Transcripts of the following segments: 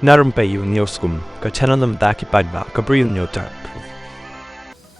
Na Rympei U Hynñiewtrep ka channel nabynta paidbah ka Bri U Hynñiewtrep.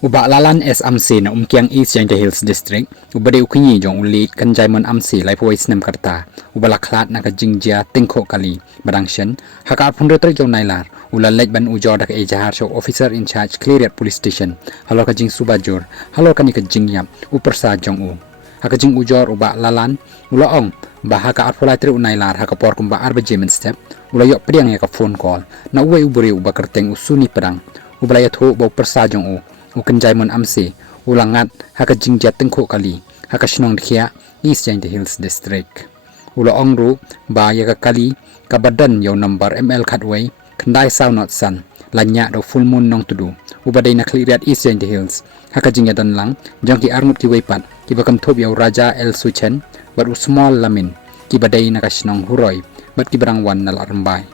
Uba lalan es Amse na umkiang East Jingiap Hills District, ubade ukinyi jong ulit Kynjaimon Amse lai paidbah karta, ubala klat na ka Jingiap tingko kali, badangshen, haka apun retor jong nailar, ulalaj ban Ujor dak ejahar show officer in charge clear police station, Halor ka jing Suba jor, Halor ka ni ka Jingiap, upersa jong u. Haka jing Ujor uba lalan, ulaong, bah haka apulai tri unailar haka por kumba arba jemen step, ulayok pediang ya ka phone call, na uwe uburi uba kyrteng usuni pedang, ubalaya thu bau persa jong u. Kynjaimon Amse ulangat haka Jingiap tengko kali haka shnong dikhia East Jingiap Hills District ula ongru ba ya kali kabadan yaw number ml khatway khandai saw not san lanya do full moon nong tudu ubadai na klirat East Jingiap Hills haka Jingiap dan lang jongki arngut ki weipat ki bakam thop yaw raja el suchen but small lamin ki badai na kashnong huroi but ki barang wan nal armbai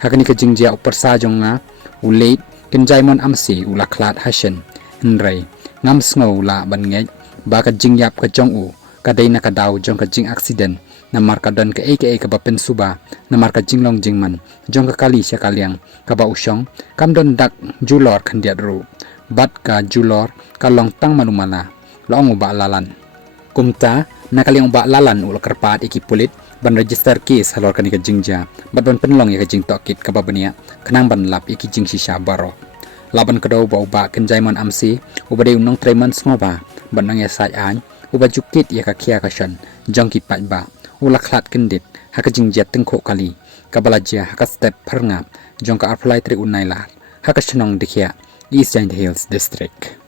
haka ni ka Jingiap persa jonga uleit Kynjaimon Amse ula klat hashen Nrai ngam sngow la ban Ngeit ba ka Jingiap ka jong u ka day na ka daw jong ka jing Aksiden na marka don ka aka ka bapen Suba na marka jinglong jingman jong ka kali siya kalyang ka ba usyong kam don dak julor khandiat ru bat ka julor ka long tang manumala long ba lalan kumta na kalyang ba lalan ul karpat iki pulit ban register case Halor ka ni ka Jingiap bat ban penlong ya ka jing tokit ka babania kanang ban lap iki jing shisha baroh laban kadaw ba uba Kynjaimon Amse ubade unong 3 months ngoba ban nang ya sai an uba jukit ya ka Kyrshan jong ki paidbah ula klat kendit haka Jingiap tengko kali kabalajia haka step perngap jong ka apply tri unailar haka shnong dikhia East Jingiap Hills District.